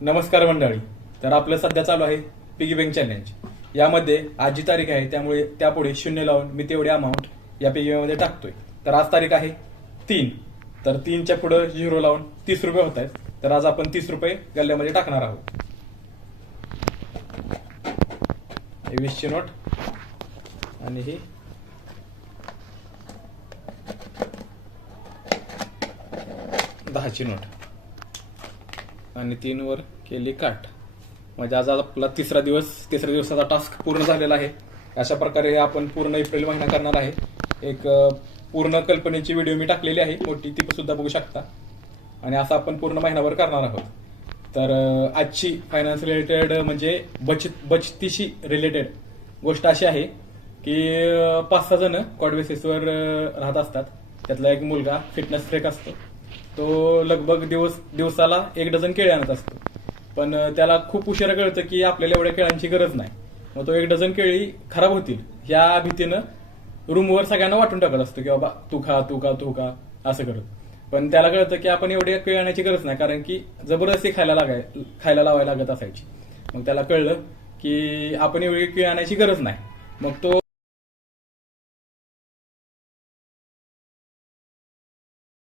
नमस्कार मंडळी. तर आपलं सध्या चालू आहे पिगी बँक चॅलेंज. यामध्ये आज जी तारीख आहे त्यामुळे त्यापुढे 0 लावून मी तेवढी अमाऊंट या पिगी मध्ये टाकतोय. तर आज तारीख आहे 3. तर 3च्या पुढे 0 लावून 30 रुपये होत आहेत. तर आज आपण 30 रुपये गल्ल्यामध्ये टाकणार आहोत. 20ची नोट आणि ही 10ची नोट आणि 3 वर केली काट. म्हणजे आज आपला तिसऱ्या दिवसाचा टास्क पूर्ण झालेला आहे. अशा प्रकारे आपण पूर्ण एप्रिल महिना करणार आहे. एक पूर्ण कल्पनेची व्हिडिओ मी टाकलेली आहे, मोठी, ती सुद्धा बघू शकता. आणि असं आपण पूर्ण महिनाभर करणार आहोत. तर आजची फायनान्स रिलेटेड म्हणजे बचतीशी रिलेटेड गोष्ट अशी आहे की 5-6 जण कॉड बेसिसवर राहत असतात. त्यातला एक मुलगा फिटनेस फ्रेक असतो. तो लगभग दिवसाला 1 डझन केळी आणत असतो. पण त्याला खूप उशिरा कळतं की आपल्याला एवढ्या केळ्यांची गरज नाही. मग तो 1 डझन केळी खराब होतील या भीतीनं रूमवर सगळ्यांना वाटून टाकत असतो की बाबा तू खा तू खा तू खा असं करत. पण त्याला कळतं की आपण एवढ्या केळी आणायची गरज नाही, कारण की जबरदस्ती खायला लावायला लागत असायची. मग त्याला कळलं की आपण एवढी केळी आणायची गरज नाही. मग तो